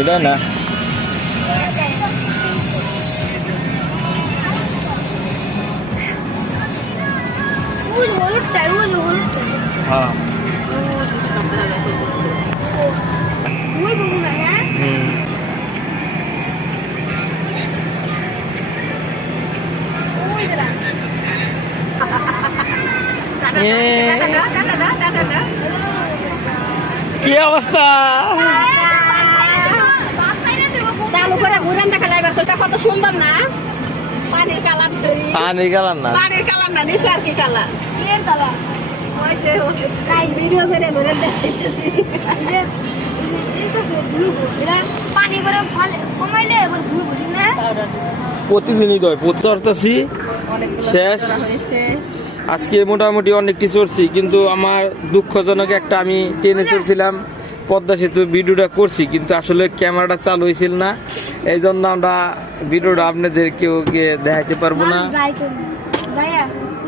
এটা না হ্যাঁ কি অবস্থা চালু করে ঘুরান দেখা যাবে তো কত সুন্দর না পানির কালার পানির কালার না নিচে আর কি কালার ওই যে ভিডিও করে ঘুরে দেখাইতেছি পানি করে ফল কমাইলে এবার ধুবো না প্রতিদিনই দয় চড়তেছি শেষ আজকে মোটামুটি অনেকটি চড়ছি কিন্তু আমার দুঃখজনক একটা আমি ট্রেনে চড়ছিলাম পদ্মা সেতু ভিডিওটা করছি কিন্তু আসলে ক্যামেরাটা চালু হয়েছিল না এই জন্য আমরা ভিডিওটা আপনাদের কেউ দেখাতে পারবো না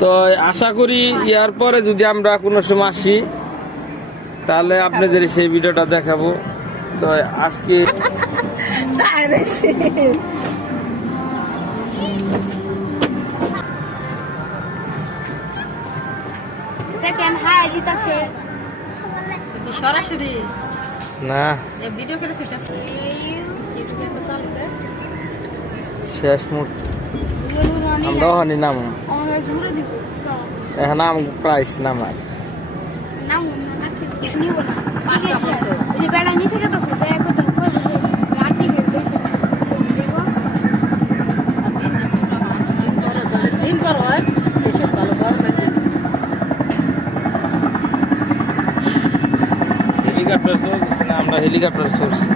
তো আশা করি ইয়ার পরে যদি আমরা কোনো সময় আসি তাহলে আপনাদের সেই ভিডিওটা দেখাবো তো আজকে দেখেন হাই দিতাছে সরাসরি না ভিডিও করে ফিটাছে ইউটিউবে তো চালতে শেষ মুহূর্ত আমরা হানি নাম এখন নাম প্রাইস নাম নাম না নিব না পাঁচটা মতো এই বেলা নিচে গেছে দেখ কত কই লাঠি গেছে দেখো দিন পর হয় এসব ভালো গভর্নমেন্ট হেলিকপ্টার চলছে না আমরা হেলিকপ্টার চলছি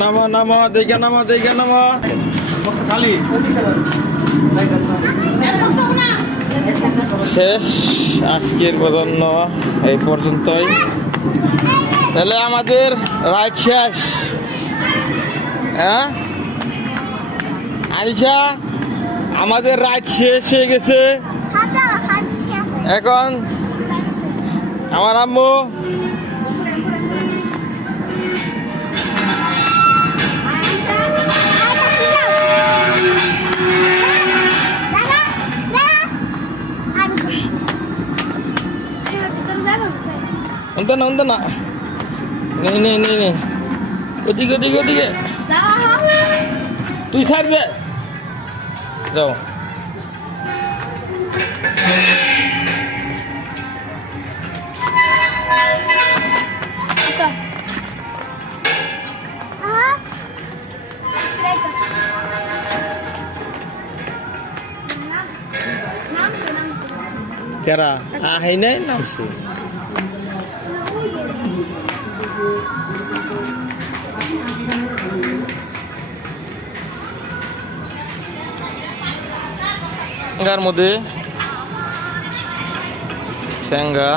নামো নামো দেখে নামো খালি শেষ আজকের জন্য এই পর্যন্তই তাহলে আমাদের রাইড শেষ হ্যাঁ আনিশা আমাদের রাইড শেষ হয়ে গেছে এখন আমার আম্মু অন্ত না নেই ওদিকে তুই ছাড়বে যাও কেরা আহাই নাই নামছে মধ্যে স্যাঙ্গা